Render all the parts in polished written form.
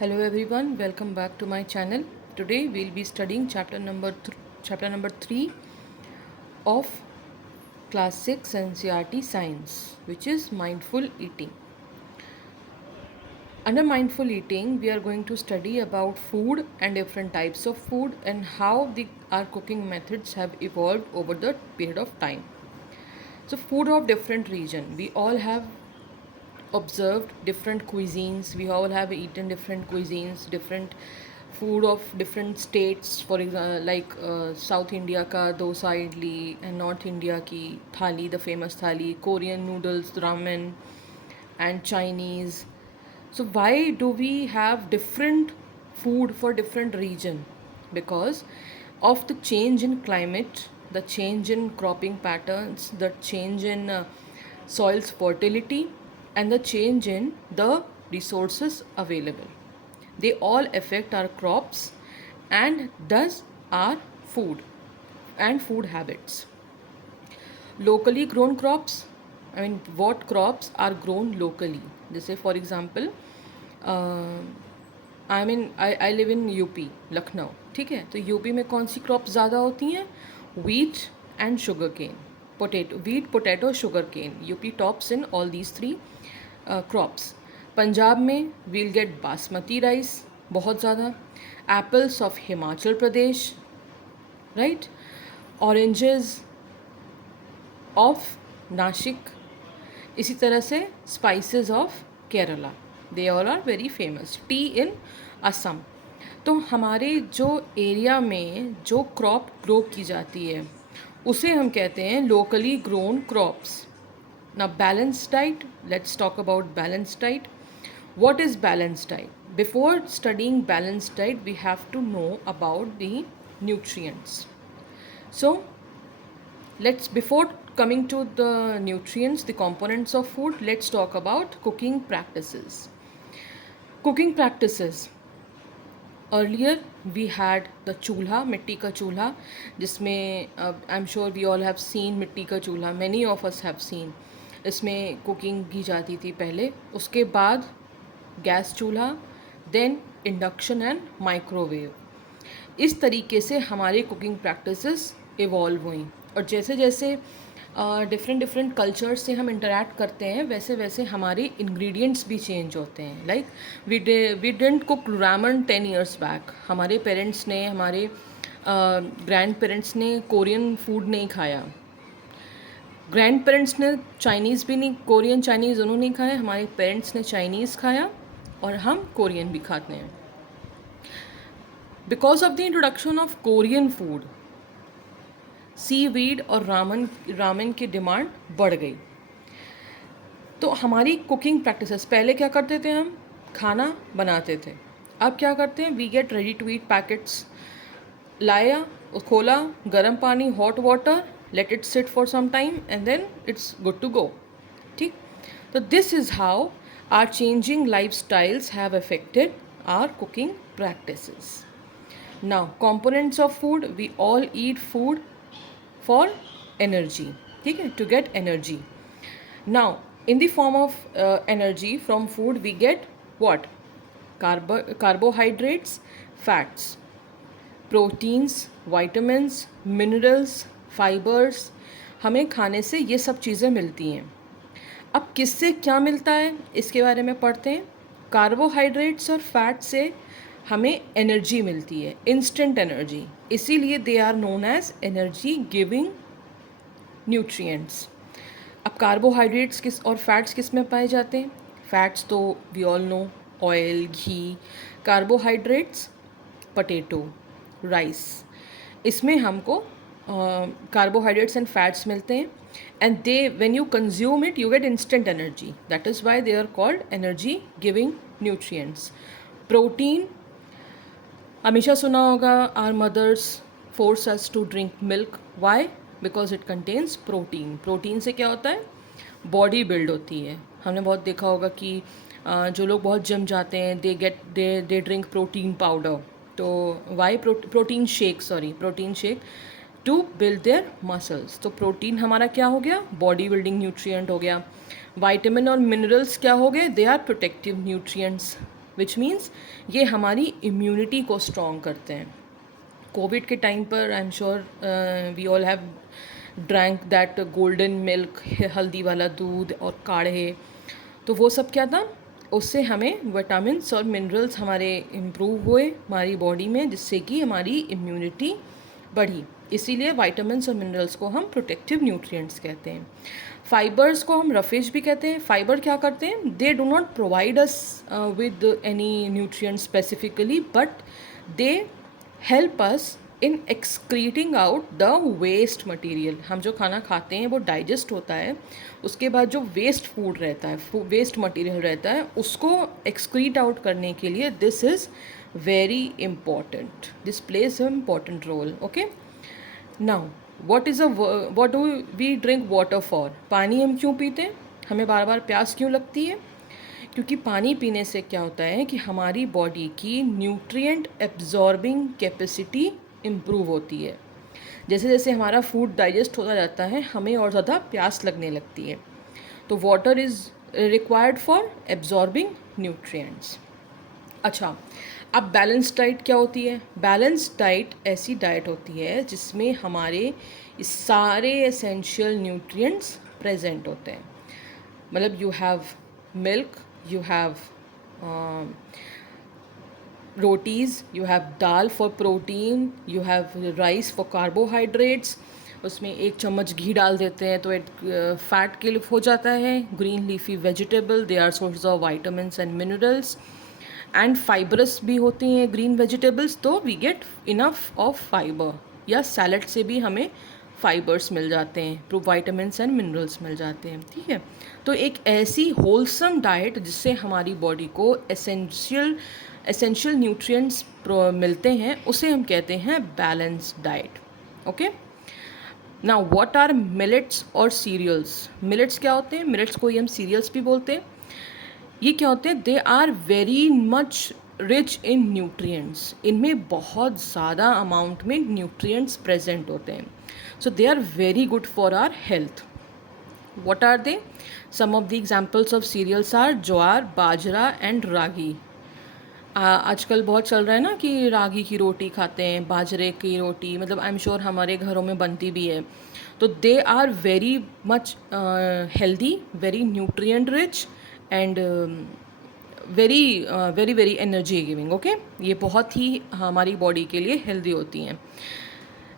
Hello everyone, welcome back to my channel. Today we'll be studying chapter number 3 of class 6 NCERT science, which is mindful eating. Under mindful eating, we are going to study about food and different types of food and how our cooking methods have evolved over the period of time. So food of different region, we all have observed different cuisines, we all have eaten different cuisines, different food of different states. For example, like South India ka dosa idli and North India ki thali, the famous thali, Korean noodles, ramen, and Chinese. So why do we have different food for different region? Because of the change in climate, the change in cropping patterns, the change in soil's fertility, and the change in the resources available. They all affect our crops and thus our food and food habits. Locally grown crops, I mean, what crops are grown locally? जैसे for example, I live in UP, Lucknow, ठीक है? तो UP में कौन सी crop ज़्यादा होती हैं? Wheat and sugar cane. Wheat, potato, sugar cane. UP tops in all these three crops. Punjab में we'll get बासमती राइस, बहुत ज़्यादा. Apples of Himachal Pradesh, right? Oranges of Nashik. इसी तरह से spices of Kerala, they all are very famous. Tea in Assam. तो हमारे जो area में जो क्रॉप ग्रो की जाती है उसे हम कहते हैं लोकली ग्रोन क्रॉप्स. ना balance diet, let's talk about balance diet. what is balanced diet? Before studying balanced diet, we have to know about the nutrients. So before coming to the nutrients, the components of food, let's talk about cooking practices. Cooking practices. Earlier we had the चूल्हा, मिट्टी का चूल्हा, जिसमें I'm sure we all have seen मिट्टी का चूल्हा, many of us have seen. इसमें cooking की जाती थी पहले. उसके बाद गैस चूल्हा, देन इंडक्शन एंड माइक्रोवेव. इस तरीके से हमारी कुकिंग प्रैक्टिसेस इवॉल्व हुई. और जैसे जैसे डिफरेंट कल्चर्स से हम इंटरेक्ट करते हैं वैसे वैसे हमारे इंग्रेडिएंट्स भी चेंज होते हैं. Like we didn't cook ramen 10 years back. हमारे पेरेंट्स ने, हमारे ग्रैंड पेरेंट्स ने कोरियन फूड नहीं खाया. ग्रैंड पेरेंट्स ने चाइनीज़ भी नहीं, कोरियन चाइनीज़ दोनों नहीं खाया. हमारे पेरेंट्स ने चाइनीज़ खाया और हम कोरियन भी खाते हैं. Because of the introduction of Korean food, seaweed और रामेन की डिमांड बढ़ गई. तो हमारी कुकिंग प्रैक्टिसेस, पहले क्या करते थे, हम खाना बनाते थे. अब क्या करते हैं, we get ready to eat packets. लाया, खोला, गर्म पानी, hot water, let it sit for some time and then it's good to go. ठीक. तो this is how our changing life styles have affected our cooking practices. Now, components of food, we all eat food for energy, ठीक है, to get energy. Now, in the form of energy from food, we get what? Carbohydrates, fats, proteins, vitamins, minerals, fibers. हमें खाने से ये सब चीज़ें मिलती हैं. अब किससे क्या मिलता है इसके बारे में पढ़ते हैं. कार्बोहाइड्रेट्स और फैट से हमें एनर्जी मिलती है, इंस्टेंट एनर्जी. इसीलिए they are known as energy giving nutrients. अब कार्बोहाइड्रेट्स किस और फैट्स किस में पाए जाते हैं? फैट्स तो we all know, oil, ghee. Carbohydrates, potato, rice. इसमें हमको कार्बोहाइड्रेट्स एंड फैट्स मिलते हैं. And they when you consume it you get instant energy. That is why they are called energy giving nutrients. Protein, हमेशा सुना होगा, our mothers force us to drink milk. Why? Because it contains protein. Protein से क्या होता है? Body build होती है. हमने बहुत देखा होगा कि जो लोग बहुत जिम जाते हैं दे ड्रिंक प्रोटीन पाउडर. तो why? Protein shake to build their muscles. तो प्रोटीन हमारा क्या हो गया? बॉडी बिल्डिंग न्यूट्रिएंट हो गया. वाइटामिन और मिनरल्स क्या हो गए? They are protective nutrients. Which means ये हमारी इम्यूनिटी को स्ट्रॉन्ग करते हैं. कोविड के टाइम पर I am sure we all have drank that golden milk, हल्दी वाला दूध और काढ़े. तो वो सब क्या था, उससे हमें विटामिन्स और मिनरल्स हमारे इम्प्रूव हुए हमारी बॉडी में, जिससे कि हमारी इम्यूनिटी बढ़ी. इसीलिए विटामिन्स और मिनरल्स को हम प्रोटेक्टिव न्यूट्रिएंट्स कहते हैं. फाइबर्स को हम रफेज भी कहते हैं. फाइबर क्या करते हैं, they do not provide us with any nutrient specifically, but they help us in excreting out the waste material. हम जो खाना खाते हैं वो डाइजेस्ट होता है, उसके बाद जो वेस्ट फूड रहता है, वेस्ट मटेरियल रहता है, उसको एक्सक्रीट आउट करने के लिए this is very important. This plays a important role. Okay, now what do we drink water for? पानी हम क्यों पीते हैं, हमें बार बार प्यास क्यों लगती है? क्योंकि पानी पीने से क्या होता है कि हमारी बॉडी की न्यूट्रिएंट एब्जॉर्बिंग कैपेसिटी इम्प्रूव होती है. जैसे जैसे हमारा फूड डाइजेस्ट होता जाता है, हमें और ज़्यादा प्यास लगने लगती है. तो water is required for absorbing nutrients. अच्छा, अब बैलेंस डाइट क्या होती है? बैलेंस डाइट ऐसी डाइट होती है जिसमें हमारे सारे एसेंशियल न्यूट्रिएंट्स प्रेजेंट होते हैं. मतलब you have milk, you have rotis, you have dal for protein, you have rice for carbohydrates. उसमें 1 चम्मच घी डाल देते हैं तो फैट के लिए हो जाता है. Green leafy vegetable, they are source of vitamins and minerals. And fibres भी होती हैं ग्रीन वेजिटेबल्स, तो we get enough of fibre. या सैलड से भी हमें फाइबर्स मिल जाते हैं, विटामिन्स एंड मिनरल्स मिल जाते हैं. ठीक है, तो एक ऐसी होलसम डाइट जिससे हमारी बॉडी को एसेंशियल न्यूट्रिएंट्स मिलते हैं, उसे हम कहते हैं balanced diet. Okay, now what are millets और सीरियल्स? मिलेट्स क्या होते हैं? मिलेट्स को ही हम सीरियल्स भी बोलते हैं. ये क्या होते हैं? They are very much rich in nutrients. इनमें बहुत ज़्यादा अमाउंट में न्यूट्रिएंट्स प्रेजेंट होते हैं. So they are very good for our health. What are they? Some of the examples of cereals are jowar, bajra and रागी. आजकल बहुत चल रहा है ना कि रागी की रोटी खाते हैं, बाजरे की रोटी, मतलब आई एम श्योर हमारे घरों में बनती भी है. तो they are very much healthy, very nutrient rich and very very very energy giving. Okay, ये बहुत ही हमारी बॉडी के लिए हेल्दी होती हैं.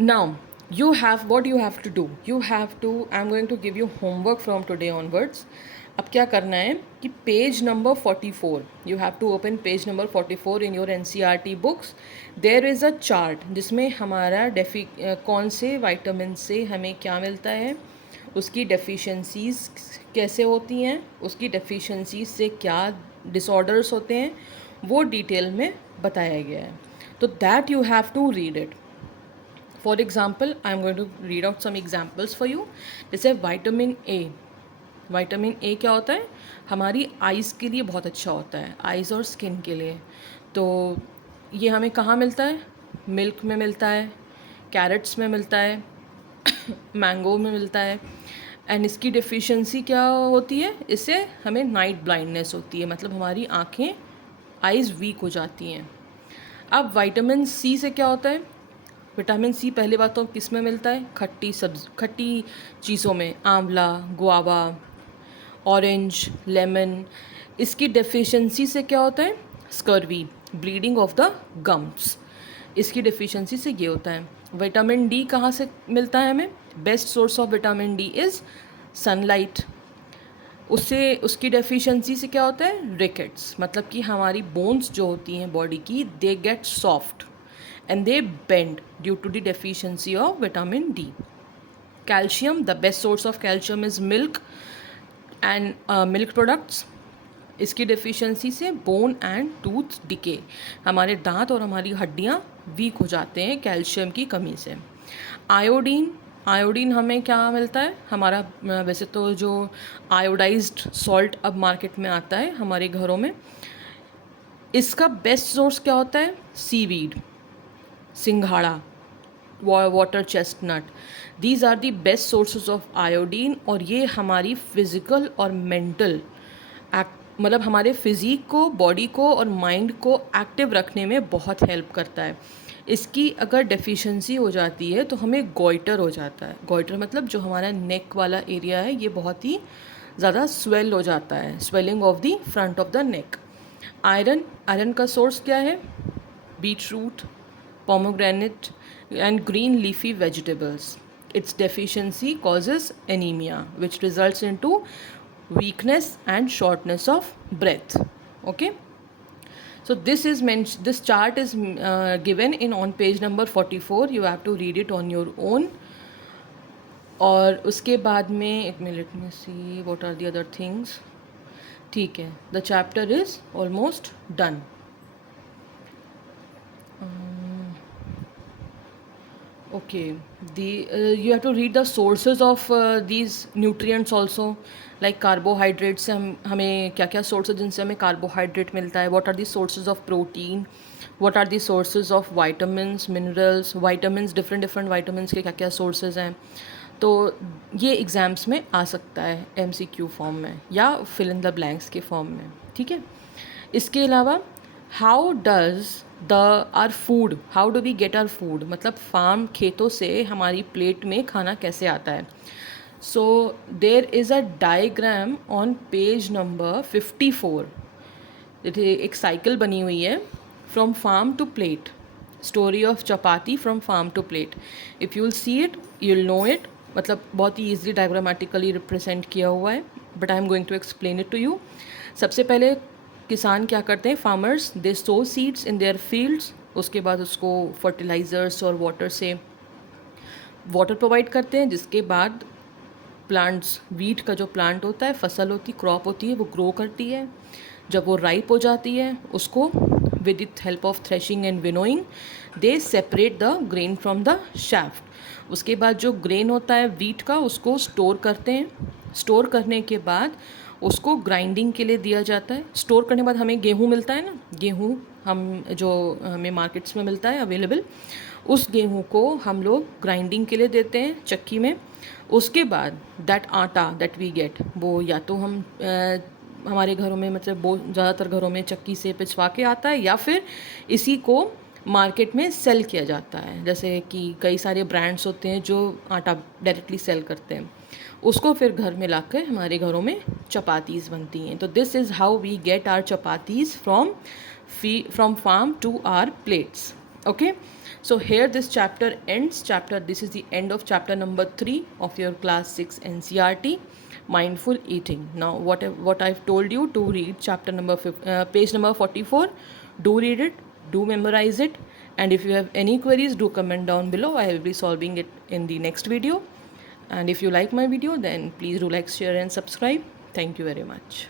Now what you have to do, I'm going to give you homework from today onwards. अब क्या करना है कि page number 44, you have to open page number 44 in your NCERT books. There is a chart जिसमें हमारा कौन से vitamin से हमें क्या मिलता है, उसकी डेफिशिएंसीज कैसे होती हैं, उसकी डेफिशिएंसीज से क्या डिसऑर्डर्स होते हैं, वो डिटेल में बताया गया है. तो that you have to read it. For example, I am going to read out some examples for you. जैसे विटामिन ए. विटामिन ए क्या होता है? हमारी आइज़ के लिए बहुत अच्छा होता है, आइज़ और स्किन के लिए. तो ये हमें कहाँ मिलता है? मिल्क में मिलता है, कैरेट्स में मिलता है, मैंगो में मिलता है. एंड इसकी डिफिशिएंसी क्या होती है? इससे हमें नाइट ब्लाइंडनेस होती है, मतलब हमारी आँखें, आइज़ वीक हो जाती हैं. अब विटामिन सी से क्या होता है? विटामिन सी पहली बात तो किस में मिलता है? खट्टी चीज़ों में, आंवला, गुआवा, ऑरेंज, लेमन. इसकी डेफिशिएंसी से क्या होता है? Scurvy, bleeding of the gums. इसकी डेफिशिएंसी से ये होता है. विटामिन डी कहाँ से मिलता है हमें? Best source of vitamin D is sunlight. उसकी डेफिशिएंसी से क्या होता है? रिकेट्स, मतलब कि हमारी बोन्स जो होती हैं बॉडी की, they get soft and they bend due to the deficiency of vitamin D. Calcium, the best source of calcium is milk and milk products. इसकी डेफिशिएंसी से बोन एंड टूथ डिके, हमारे दांत और हमारी हड्डियाँ वीक हो जाते हैं कैल्शियम की कमी से. आयोडीन हमें क्या मिलता है? हमारा वैसे तो जो आयोडाइज्ड सॉल्ट अब मार्केट में आता है हमारे घरों में, इसका बेस्ट सोर्स क्या होता है? Seaweed, singhara, water chestnut. These are the best sources of iodine. और ये हमारी फिज़िकल और मेंटल मतलब हमारे फिज़िक को, बॉडी को और माइंड को एक्टिव रखने में बहुत हेल्प करता है। इसकी अगर डेफिशिएंसी हो जाती है तो हमें गोइटर हो जाता है। गोइटर मतलब जो हमारा नेक वाला एरिया है ये बहुत ही ज़्यादा स्वेल हो जाता है, swelling of the front of the neck. Iron, iron का सोर्स क्या है? Beetroot, pomegranate and green leafy vegetables. Its deficiency causes anemia, which results into weakness and shortness of breath. Okay, so this chart is given in on page number 44. You have to read it on your own. और उसके बाद में एक minute में see what are the other things. ठीक है, the chapter is almost done. Okay, you have to read the sources of these nutrients also, like carbohydrates से हमें क्या क्या sources जिनसे हमें carbohydrate मिलता है. What are the sources of protein? What are the sources of vitamins, minerals? Vitamins, different vitamins के क्या क्या sources हैं. तो ये एग्ज़ाम्स में आ सकता है MCQ फॉर्म में या fill in the blanks के फॉर्म में. ठीक है. इसके अलावा how does the our food, how do we get our food, मतलब फार्म खेतों से हमारी प्लेट में खाना कैसे आता है. So there is a diagram on page number 54. एक साइकिल बनी हुई है, from farm to plate, story of chapati from farm to plate. If you'll see it you'll know it. मतलब बहुत ही ईजिली डायग्रामेटिकली रिप्रेजेंट किया हुआ है, but I am going to explain it to you. सबसे पहले किसान क्या करते हैं, farmers they sow seeds in their fields. उसके बाद उसको फर्टिलाइज़र्स और वाटर से वाटर प्रोवाइड करते हैं, जिसके बाद प्लांट्स, वीट का जो प्लांट होता है, फसल होती, क्रॉप होती है, वो ग्रो करती है. जब वो राइप हो जाती है उसको with the help of threshing and winnowing they separate the grain from the shaft. उसके बाद जो ग्रेन होता है वीट का उसको स्टोर करते हैं. स्टोर करने के बाद उसको ग्राइंडिंग के लिए दिया जाता है. स्टोर करने के बाद हमें गेहूँ मिलता है ना, गेहूँ हम जो हमें मार्केट्स में मिलता है अवेलेबल, उस गेहूँ को हम लोग ग्राइंडिंग के लिए देते हैं चक्की में. उसके बाद दैट आटा दैट वी गेट, वो या तो हम हमारे घरों में, मतलब वो ज़्यादातर घरों में चक्की से पिसवा के आता है, या फिर इसी को मार्केट में सेल किया जाता है. जैसे कि कई सारे ब्रांड्स होते हैं जो आटा डायरेक्टली सेल करते हैं, उसको फिर घर में लाकर हमारे घरों में चपातीज़ बनती हैं. तो this is how we get our chapatis from farm to our plates. Okay, so here this chapter ends. This is the end of chapter number 3 of your class 6 NCERT, mindful eating. Now what I've told you to read chapter number page number 44, do read it, do memorize it, and if you have any queries, do comment down below. I will be solving it in the next video. And if you like my video, then please do like, share and subscribe. Thank you very much.